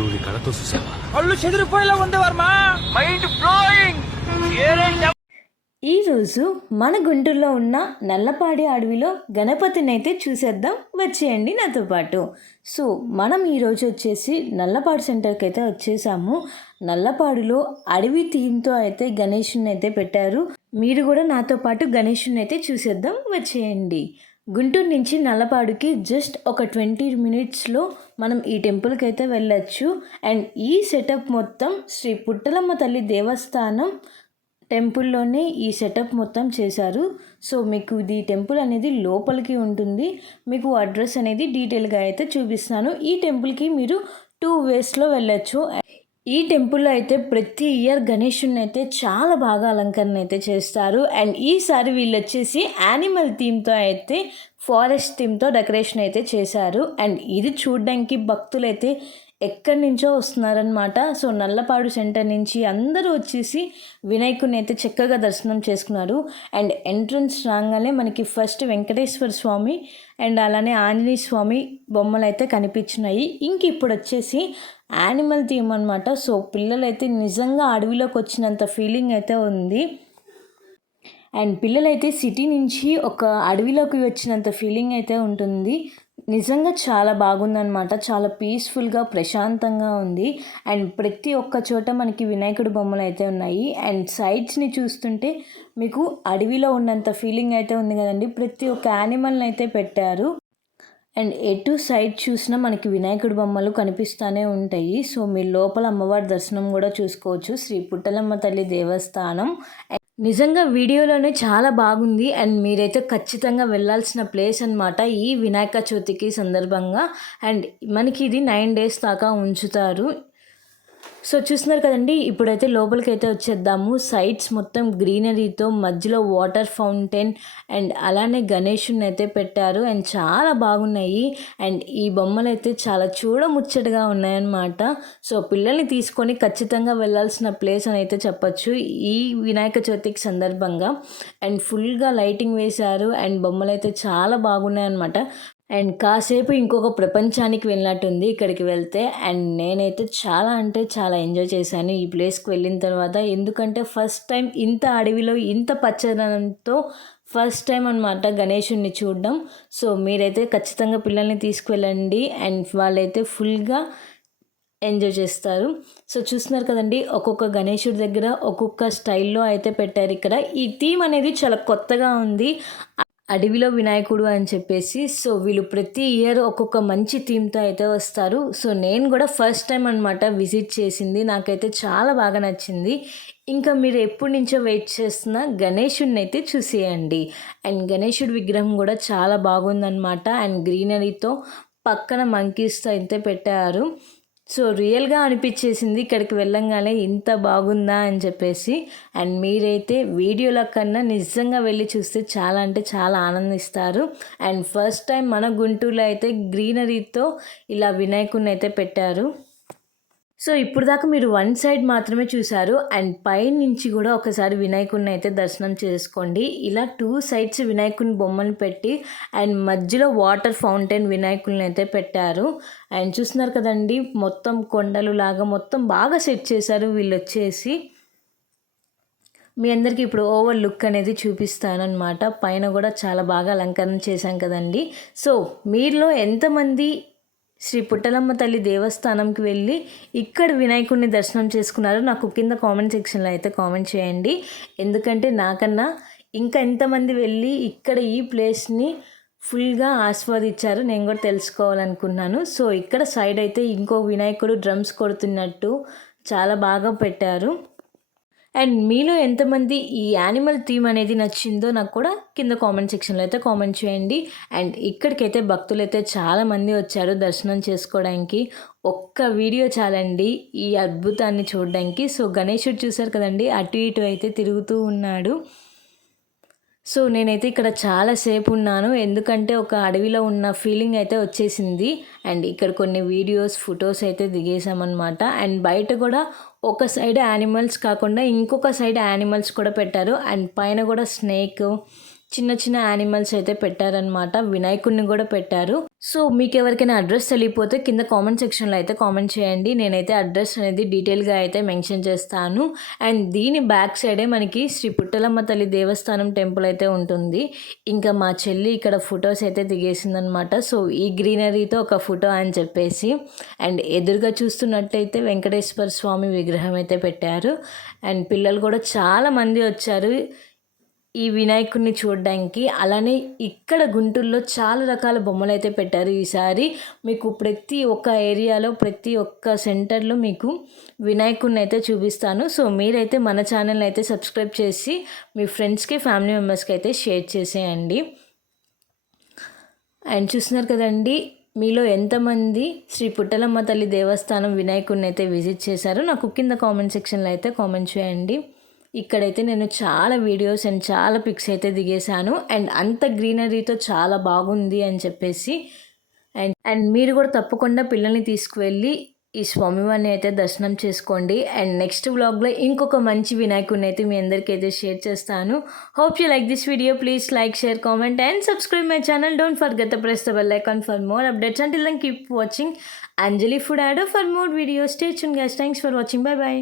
నువ్వు నీ కళ్ళతో చూసావా? కళ్ళు చెదిరిపోయేలా ఉంది వర్మ. మైండ్ బ్లోయింగ్ ఈరోజు మన గుంటూరులో ఉన్న నల్లపాడి అడవిలో గణపతిని అయితే చూసేద్దాం. వచ్చేయండి నాతో పాటు. సో మనం ఈరోజు వచ్చేసి నల్లపాడు సెంటర్కి అయితే వచ్చేసాము. నల్లపాడులో అడవి థీమ్తో అయితే గణేషుని అయితే పెట్టారు. మీరు కూడా నాతో పాటు గణేషుని అయితే చూసేద్దాం. వచ్చేయండి. గుంటూరు నుంచి నల్లపాడుకి జస్ట్ ఒక ట్వంటీ మినిట్స్లో మనం ఈ టెంపుల్కి అయితే వెళ్ళచ్చు. అండ్ ఈ సెటప్ మొత్తం శ్రీ పుట్టలమ్మ తల్లి దేవస్థానం టెంపుల్లోనే ఈ సెటప్ మొత్తం చేశారు. సో మీకు ఇది టెంపుల్ అనేది లోపలికి ఉంటుంది. మీకు అడ్రస్ అనేది డీటెయిల్గా అయితే చూపిస్తాను. ఈ టెంపుల్కి మీరు టూ వేస్లో వెళ్ళొచ్చు. ఈ టెంపుల్లో అయితే ప్రతి ఇయర్ గణేషుని అయితే చాలా బాగా అలంకరణ అయితే చేస్తారు. అండ్ ఈసారి వీళ్ళు వచ్చేసి యానిమల్ థీమ్తో అయితే ఫారెస్ట్ థీమ్తో డెకరేషన్ అయితే చేశారు. అండ్ ఇది చూడడానికి భక్తులైతే ఎక్కడి నుంచో వస్తున్నారనమాట సో నల్లపాడు సెంటర్ నుంచి అందరూ వచ్చేసి వినాయకుడిని అయితే చక్కగా దర్శనం చేసుకున్నారు. అండ్ ఎంట్రన్స్ రాగానే మనకి ఫస్ట్ వెంకటేశ్వర స్వామి అండ్ అలానే ఆంజనేయ స్వామి బొమ్మలు అయితే కనిపించినాయి. ఇంక ఇప్పుడు వచ్చేసి యానిమల్ థీమ్ అనమాట సో పిల్లలైతే నిజంగా అడవిలోకి వచ్చినంత ఫీలింగ్ అయితే ఉంది. అండ్ పిల్లలైతే సిటీ నుంచి ఒక అడవిలోకి వచ్చినంత ఫీలింగ్ అయితే ఉంటుంది. నిజంగా చాలా బాగుందనమాట చాలా పీస్ఫుల్గా ప్రశాంతంగా ఉంది. అండ్ ప్రతి ఒక్క చోట మనకి వినాయకుడి బొమ్మలు అయితే ఉన్నాయి. అండ్ సైడ్స్ని చూస్తుంటే మీకు అడవిలో ఉన్నంత ఫీలింగ్ అయితే ఉంది కదండి. ప్రతి ఒక్క యానిమల్ని అయితే పెట్టారు. అండ్ ఎటు సైడ్ చూసినా మనకి వినాయకుడి బొమ్మలు కనిపిస్తూనే ఉంటాయి. సో మీరు లోపల అమ్మవారి దర్శనం కూడా చూసుకోవచ్చు. శ్రీ పుట్టలమ్మ తల్లి దేవస్థానం. నిజంగా వీడియోలోనే చాలా బాగుంది. అండ్ మీరైతే ఖచ్చితంగా వెళ్ళాల్సిన ప్లేస్ అనమాట ఈ వినాయక చవితికి సందర్భంగా. అండ్ మనకి ఇది నైన్ డేస్ దాకా ఉంచుతారు. సో చూస్తున్నారు కదండి ఇప్పుడైతే లోపలికి అయితే వచ్చేద్దాము. సైడ్స్ మొత్తం గ్రీనరీతో మధ్యలో వాటర్ ఫౌంటైన్ అండ్ అలానే గణేషుని అయితే పెట్టారు. అండ్ చాలా బాగున్నాయి. అండ్ ఈ బొమ్మలు అయితే చాలా చూడముచ్చటగా ఉన్నాయన్నమాట. సో పిల్లల్ని తీసుకొని ఖచ్చితంగా వెళ్ళాల్సిన ప్లేస్ అని అయితే చెప్పచ్చు. ఈ వినాయక చవితికి సందర్భంగా. అండ్ ఫుల్గా లైటింగ్ వేశారు. అండ్ బొమ్మలు అయితే చాలా బాగున్నాయి అన్నమాట అండ్ కాసేపు ఇంకొక ప్రపంచానికి వెళ్ళినట్టుంది ఇక్కడికి వెళ్తే. అండ్ నేనైతే చాలా అంటే చాలా ఎంజాయ్ చేశాను ఈ ప్లేస్కి వెళ్ళిన తర్వాత. ఎందుకంటే ఫస్ట్ టైం ఇంత అడవిలో ఇంత పచ్చదనంతో ఫస్ట్ టైం అనమాట గణేషుడిని చూడడం. సో మీరైతే ఖచ్చితంగా పిల్లల్ని తీసుకువెళ్ళండి. అండ్ వాళ్ళైతే ఫుల్గా ఎంజాయ్ చేస్తారు. సో చూస్తున్నారు కదండి ఒక్కొక్క గణేషుడి దగ్గర ఒక్కొక్క స్టైల్లో అయితే పెట్టారు ఇక్కడ. ఈ థీమ్ అనేది చాలా కొత్తగా ఉంది. అడవిలో వినాయకుడు అని చెప్పేసి సో వీళ్ళు ప్రతి ఇయర్ ఒక్కొక్క మంచి థీమ్తో అయితే వస్తారు. సో నేను కూడా ఫస్ట్ టైం అనమాట విజిట్ చేసింది. నాకైతే చాలా బాగా నచ్చింది. ఇంకా మీరు ఎప్పటి నుంచో వెయిట్ చేస్తున్న గణేషుడిని అయితే చూసేయండి. అండ్ గణేషుడి విగ్రహం కూడా చాలా బాగుందన్నమాట. అండ్ గ్రీనరీతో పక్కన మంకీస్తో అయితే పెట్టారు. సో రియల్గా అనిపించేసింది ఇక్కడికి వెళ్ళంగానే ఇంత బాగుందా అని చెప్పేసి. అండ్ మీరైతే వీడియోల కన్నా నిజంగా వెళ్ళి చూస్తే చాలా అంటే చాలా ఆనందిస్తారు. అండ్ ఫస్ట్ టైం మన గుంటూరులో అయితే గ్రీనరీతో ఇలా వినాయకుడిని అయితే పెట్టారు. సో ఇప్పుడు దాకా మీరు వన్ సైడ్ మాత్రమే చూశారు అండ్ పై నుంచి కూడా ఒకసారి వినాయకుడిని అయితే దర్శనం చేసుకోండి. ఇలా టూ సైడ్స్ వినాయకుని బొమ్మను పెట్టి అండ్ మధ్యలో వాటర్ ఫౌంటైన్ వినాయకుల్ని అయితే పెట్టారు. అండ్ చూస్తున్నారు కదండి మొత్తం కొండలు లాగా మొత్తం బాగా సెట్ చేశారు వీళ్ళు వచ్చేసి. మీ అందరికీ ఇప్పుడు ఓవర్ లుక్ అనేది చూపిస్తానమాట పైన కూడా చాలా బాగా అలంకరణ చేశాం కదండి. సో మీలో ఎంతమంది శ్రీ పుట్టలమ్మ తల్లి దేవస్థానంకి వెళ్ళి ఇక్కడ వినాయకుడిని దర్శనం చేసుకున్నారు నాకు కింద కామెంట్ సెక్షన్లో అయితే కామెంట్ చేయండి. ఎందుకంటే నాకన్నా ఇంకా ఎంతమంది వెళ్ళి ఇక్కడ ఈ ప్లేస్ని ఫుల్గా ఆస్వాదించారు నేను కూడా తెలుసుకోవాలనుకున్నాను. సో ఇక్కడ సైడ్ అయితే ఇంకో వినాయకుడు డ్రమ్స్ కొడుతున్నట్టు చాలా బాగా పెట్టారు. అండ్ మీలో ఎంతమంది ఈ యానిమల్ థీమ్ అనేది నచ్చిందో నాకు కూడా కింద కామెంట్ సెక్షన్లో అయితే కామెంట్ చేయండి. అండ్ ఇక్కడికైతే భక్తులు అయితే చాలామంది వచ్చారు దర్శనం చేసుకోవడానికి. ఒక్క వీడియో చాలండి ఈ అద్భుతాన్ని చూడడానికి. సో గణేషుడు చూశారు కదండి అటు ఇటు అయితే తిరుగుతూ ఉన్నాడు. సో నేనైతే ఇక్కడ చాలాసేపు ఉన్నాను ఎందుకంటే ఒక అడవిలో ఉన్న ఫీలింగ్ అయితే వచ్చేసింది. అండ్ ఇక్కడ కొన్ని వీడియోస్ ఫొటోస్ అయితే దిగేసామన్నమాట అండ్ బయట కూడా ఒక సైడ్ యానిమల్స్ కాకుండా ఇంకొక సైడ్ యానిమల్స్ కూడా పెట్టారు. అండ్ పైన కూడా స్నేక్ చిన్న చిన్న యానిమల్స్ అయితే పెట్టారనమాట వినాయకుడిని కూడా పెట్టారు. సో మీకు ఎవరికైనా అడ్రస్ తెలియపోతే కింద కామెంట్ సెక్షన్లో అయితే కామెంట్ చేయండి. నేనైతే అడ్రస్ అనేది డీటెయిల్గా అయితే మెన్షన్ చేస్తాను. అండ్ దీని బ్యాక్ సైడే మనకి శ్రీ పుట్టలమ్మ తల్లి దేవస్థానం టెంపుల్ అయితే ఉంటుంది. ఇంకా మా చెల్లి ఇక్కడ ఫొటోస్ అయితే దిగేసిందనమాట. సో ఈ గ్రీనరీతో ఒక ఫోటో అని చెప్పేసి. అండ్ ఎదురుగా చూస్తున్నట్టయితే వెంకటేశ్వర స్వామి విగ్రహం అయితే పెట్టారు. అండ్ పిల్లలు కూడా చాలా మంది వచ్చారు. ఈ వినాయకుడిని చూడడానికి అలానే ఇక్కడ గుంటూరులో చాలా రకాల బొమ్మలు అయితే పెట్టారు ఈసారి. మీకు ప్రతి ఒక్క ఏరియాలో ప్రతి ఒక్క సెంటర్లో మీకు వినాయకుడిని అయితే చూపిస్తాను. సో మీరైతే మన ఛానల్ని అయితే సబ్స్క్రైబ్ చేసి మీ ఫ్రెండ్స్కి ఫ్యామిలీ మెంబర్స్కి అయితే షేర్ చేసేయండి. అండ్ చూస్తున్నారు కదండి మీలో ఎంతమంది శ్రీ పుట్టలమ్మ తల్లి దేవస్థానం వినాయకుడిని అయితే విజిట్ చేశారో నాకు కింద కామెంట్ సెక్షన్లో అయితే కామెంట్ చేయండి. ఇక్కడైతే నేను చాలా వీడియోస్ అండ్ చాలా పిక్స్ అయితే దిగేశాను. అండ్ అంత గ్రీనరీతో చాలా బాగుంది అని చెప్పేసి. అండ్ అండ్ మీరు కూడా తప్పకుండా పిల్లల్ని తీసుకువెళ్ళి ఈ స్వామివారిని అయితే దర్శనం చేసుకోండి. అండ్ నెక్స్ట్ వ్లాగ్లో ఇంకొక మంచి వినాయకుడిని అయితే మీ అందరికీ అయితే షేర్ చేస్తాను. Hope you like this video. Please like share comment and subscribe my channel. Don't forget the press the bell icon for more updates. And I'll then keep watching. Anjali food యాడో for more videos. Stay చూన్ guys thanks for watching bye bye